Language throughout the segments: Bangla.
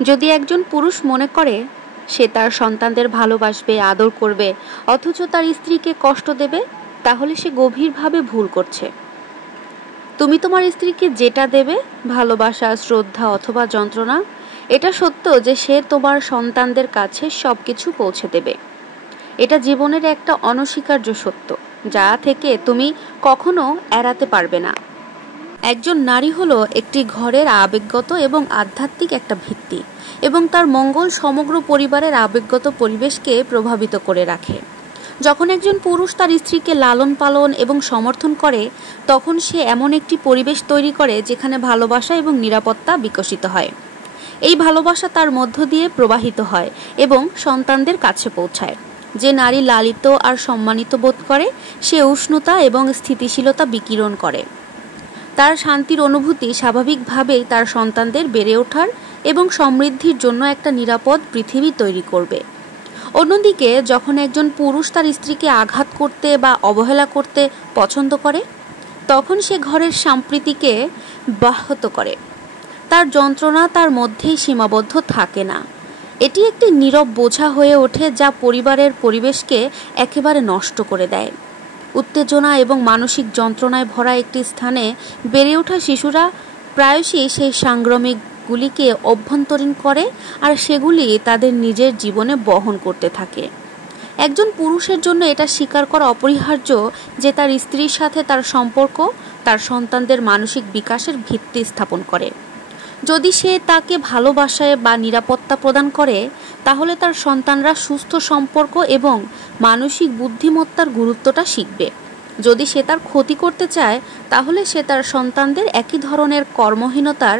যদি একজন পুরুষ মনে করে সে তার সন্তানদের ভালোবাসবে, আদর করবে, অথচ তার স্ত্রীকে কষ্ট দেবে, তাহলে সে গভীরভাবে ভুল করছে। তুমি তোমার স্ত্রীকে যেটা দেবে, ভালোবাসা, শ্রদ্ধা অথবা যন্ত্রণা, এটা সত্য যে সে তোমার সন্তানদের কাছে সবকিছু পৌঁছে দেবে। এটা জীবনের একটা অনস্বীকার্য সত্য, যা থেকে তুমি কখনো এড়াতে পারবে না। একজন নারী হলো একটি ঘরের আবেগগত এবং আধ্যাত্মিক একটা ভিত্তি, এবং তার মঙ্গল সমগ্র পরিবারের আবেগগত পরিবেশকে প্রভাবিত করে রাখে। যখন একজন পুরুষ তার স্ত্রীকে লালন পালন এবং সমর্থন করে, তখন সে এমন একটি পরিবেশ তৈরি করে যেখানে ভালোবাসা এবং নিরাপত্তা বিকশিত হয়। এই ভালোবাসা তার মধ্য দিয়ে প্রবাহিত হয় এবং সন্তানদের কাছে পৌঁছায়। যে নারী লালিত আর সম্মানিত বোধ করে, সে উষ্ণতা এবং স্থিতিশীলতা বিকিরণ করে। তার শান্তির অনুভূতি স্বাভাবিকভাবেই তার সন্তানদের বেড়ে ওঠার এবং সমৃদ্ধির জন্য একটা নিরাপদ পৃথিবী তৈরি করবে। অন্যদিকে যখন একজন পুরুষ তার স্ত্রীকে আঘাত করতে বা অবহেলা করতে পছন্দ করে, তখন সে ঘরের সম্প্রীতিকে ব্যাহত করে। তার যন্ত্রণা তার মধ্যেই সীমাবদ্ধ থাকে না। এটি একটি নীরব বোঝা হয়ে ওঠে যা পরিবারের পরিবেশকে একেবারে নষ্ট করে দেয়। উত্তেজনা এবং মানসিক যন্ত্রণায় ভরা একটি স্থানে বেড়ে ওঠা শিশুরা প্রায়শই সেই সাংক্রমিকগুলিকে অভ্যন্তরীণ করে আর সেগুলি তাদের নিজের জীবনে বহন করতে থাকে। একজন পুরুষের জন্য এটা স্বীকার করা অপরিহার্য যে তার স্ত্রীর সাথে তার সম্পর্ক তার সন্তানদের মানসিক বিকাশের ভিত্তি স্থাপন করে। যদি সে তাকে ভালোবাসায় বা নিরাপত্তা প্রদান করে, তাহলে তার সন্তানরা সুস্থ সম্পর্ক এবং মানসিক বুদ্ধিমত্তার গুরুত্বটা শিখবে। যদি সে তার ক্ষতি করতে চায়, তাহলে সে তার সন্তানদের একই ধরনের কর্মহীনতার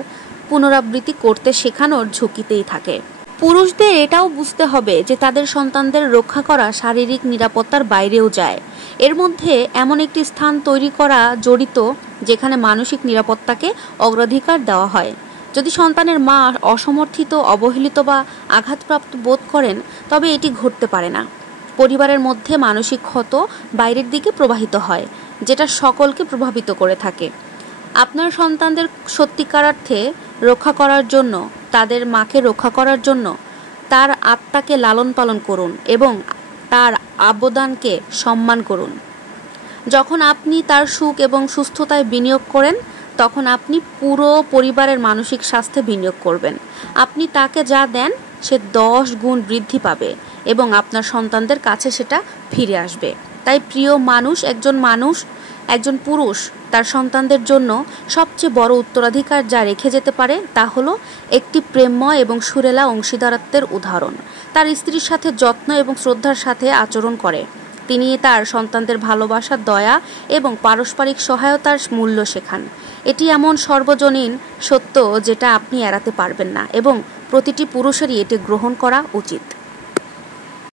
পুনরাবৃত্তি করতে শেখানোর ঝুঁকিতেই থাকে। পুরুষদের এটাও বুঝতে হবে যে তাদের সন্তানদের রক্ষা করা শারীরিক নিরাপত্তার বাইরেও যায়। এর মধ্যে এমন একটি স্থান তৈরি করা জড়িত যেখানে মানসিক নিরাপত্তাকে অগ্রাধিকার দেওয়া হয়। যদি সন্তানের মা অসমর্থিত, অবহেলিত বা আঘাতপ্রাপ্ত বোধ করেন, তবে এটি ঘটতে পারে না। পরিবারের মধ্যে মানসিক ক্ষত বাইরের দিকে প্রবাহিত হয়, যেটা সকলকে প্রভাবিত করে থাকে। আপনার সন্তানদের সত্যিকার অর্থে রক্ষা করার জন্য, তাদের মাকে রক্ষা করার জন্য তার আত্মাকে লালন পালন করুন এবং তার অবদানকে সম্মান করুন। যখন আপনি তার সুখ এবং সুস্থতায় বিনিয়োগ করেন, তখন আপনি পুরো পরিবারের মানসিক স্বাস্থ্যে বিনিয়োগ করবেন। আপনি তাকে যা দেন সে 10 গুণ বৃদ্ধি পাবে এবং আপনার সন্তানদের কাছে সেটা ফিরে আসবে। তাই প্রিয় মানুষ, একজন পুরুষ তার সন্তানদের জন্য সবচেয়ে বড় উত্তরাধিকার যা রেখে যেতে পারে তা হলো একটি প্রেমময় এবং সুরেলা অংশীদারত্বের উদাহরণ। তার স্ত্রীর সাথে যত্ন এবং শ্রদ্ধার সাথে আচরণ করে তিনি তার সন্তানদের ভালোবাসা, দয়া এবং পারস্পরিক সহায়তার মূল্য শেখান। এটি এমন সর্বজনীন সত্য যেটা আপনি এড়াতে পারবেন না এবং প্রতিটি পুরুষেরই এটি গ্রহণ করা উচিত।